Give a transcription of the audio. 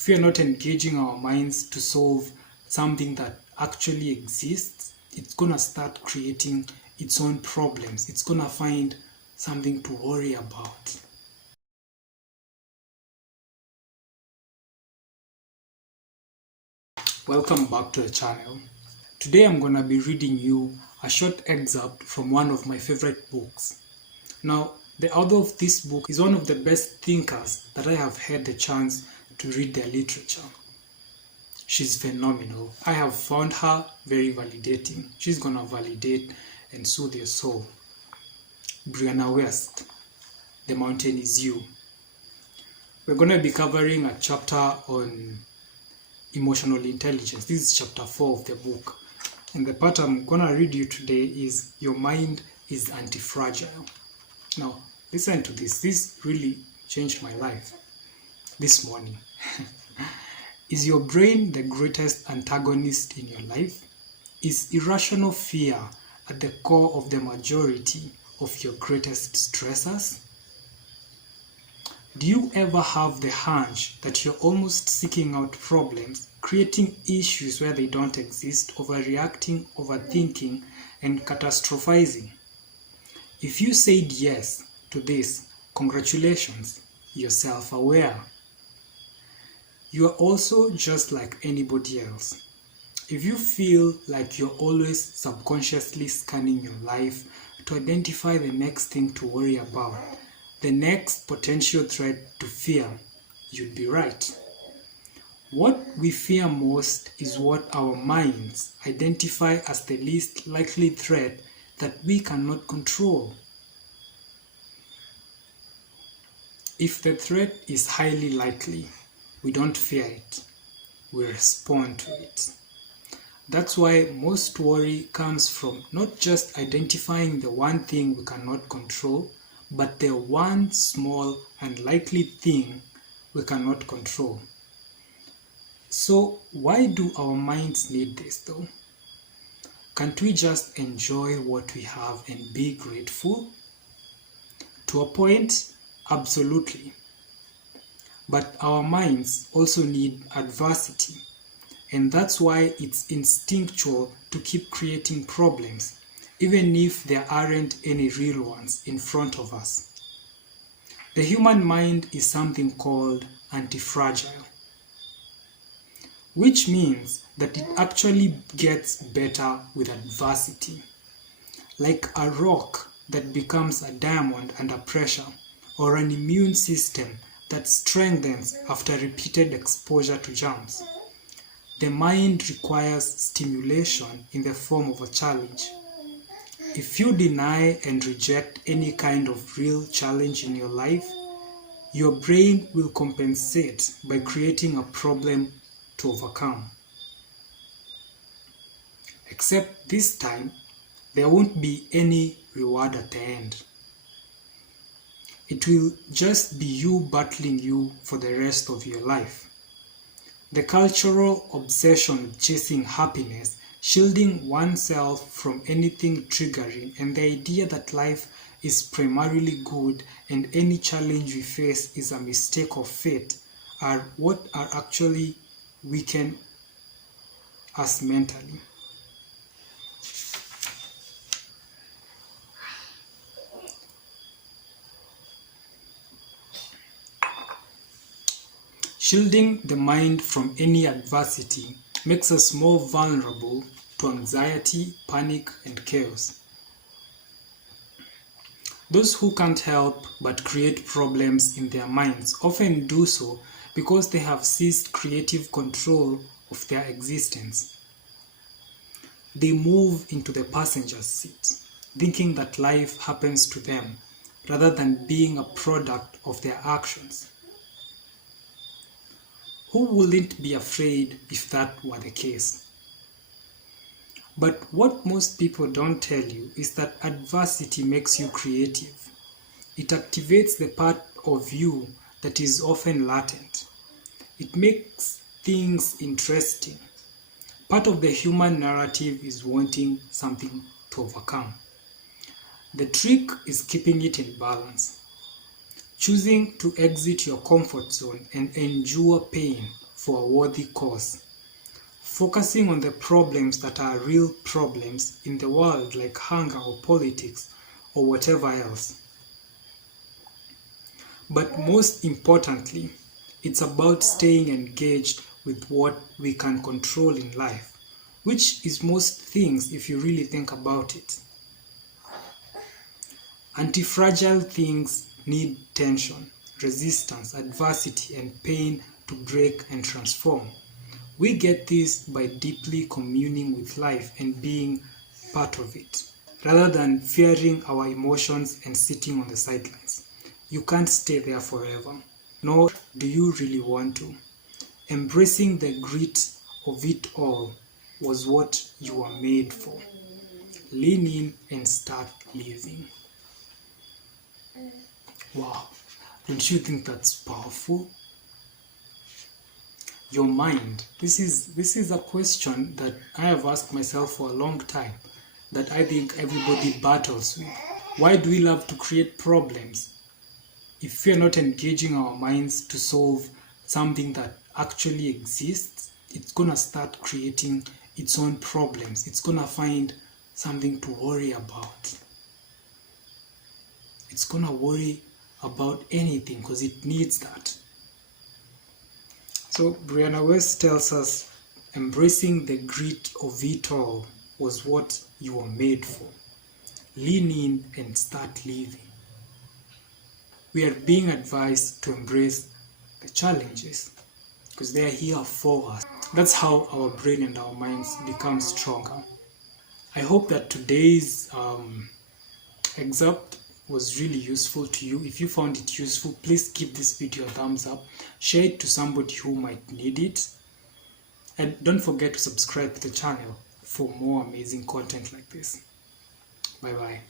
If we are not engaging our minds to solve something that actually exists, it's gonna start creating its own problems. It's gonna find something to worry about. Welcome back to the channel. Today I'm gonna be reading you a short excerpt from one of my favorite books. Now, the author of this book is one of the best thinkers that I have had the chance to read their literature. She's phenomenal. I have found her very validating. She's gonna validate and soothe your soul. Brianna Wiest, The Mountain Is You. We're gonna be covering a chapter on emotional intelligence. This is chapter 4 of the book. And the part I'm gonna read you today is Your Mind is Anti-Fragile. Now, listen to this. This really changed my life this morning. Is your brain the greatest antagonist in your life? Is irrational fear at the core of the majority of your greatest stressors? Do you ever have the hunch that you're almost seeking out problems, creating issues where they don't exist, overreacting, overthinking, and catastrophizing? If you said yes to this, congratulations, you're self-aware. You are also just like anybody else. If you feel like you're always subconsciously scanning your life to identify the next thing to worry about, the next potential threat to fear, you'd be right. What we fear most is what our minds identify as the least likely threat that we cannot control. If the threat is highly likely, we don't fear it, we respond to it. That's why most worry comes from not just identifying the one thing we cannot control, but the one small and likely thing we cannot control. So why do our minds need this though? Can't we just enjoy what we have and be grateful? To a point, absolutely. But our minds also need adversity, and that's why it's instinctual to keep creating problems, even if there aren't any real ones in front of us. The human mind is something called anti-fragile, which means that it actually gets better with adversity, like a rock that becomes a diamond under pressure, or an immune system that strengthens after repeated exposure to germs. The mind requires stimulation in the form of a challenge. If you deny and reject any kind of real challenge in your life, your brain will compensate by creating a problem to overcome. Except this time, there won't be any reward at the end. It will just be you battling you for the rest of your life. The cultural obsession with chasing happiness, shielding oneself from anything triggering, and the idea that life is primarily good and any challenge we face is a mistake of fate are what are actually weaken us mentally. Shielding the mind from any adversity makes us more vulnerable to anxiety, panic, and chaos. Those who can't help but create problems in their minds often do so because they have seized creative control of their existence. They move into the passenger seat, thinking that life happens to them rather than being a product of their actions. Who wouldn't be afraid if that were the case? But what most people don't tell you is that adversity makes you creative. It activates the part of you that is often latent. It makes things interesting. Part of the human narrative is wanting something to overcome. The trick is keeping it in balance. Choosing to exit your comfort zone and endure pain for a worthy cause. Focusing on the problems that are real problems in the world, like hunger or politics or whatever else. But most importantly, it's about staying engaged with what we can control in life, which is most things if you really think about it. Anti-fragile things need tension, resistance, adversity, and pain to break and transform. We get this by deeply communing with life and being part of it, rather than fearing our emotions and sitting on the sidelines. You can't stay there forever, nor do you really want to. Embracing the grit of it all was what you were made for. Lean in and start living. Wow, don't you think that's powerful? Your mind. This is a question that I have asked myself for a long time, that I think everybody battles with. Why do we love to create problems? If we are not engaging our minds to solve something that actually exists, it's gonna start creating its own problems. It's gonna find something to worry about. It's gonna worry about anything because it needs that. So Brianna Wiest tells us, embracing the grit of it all was what you were made for. Lean in and start living. We are being advised to embrace the challenges because they are here for us. That's how our brain and our minds become stronger. I hope that today's excerpt was really useful to you. If you found it useful, please give this video a thumbs up. Share it to somebody who might need it. And don't forget to subscribe to the channel for more amazing content like this. Bye bye.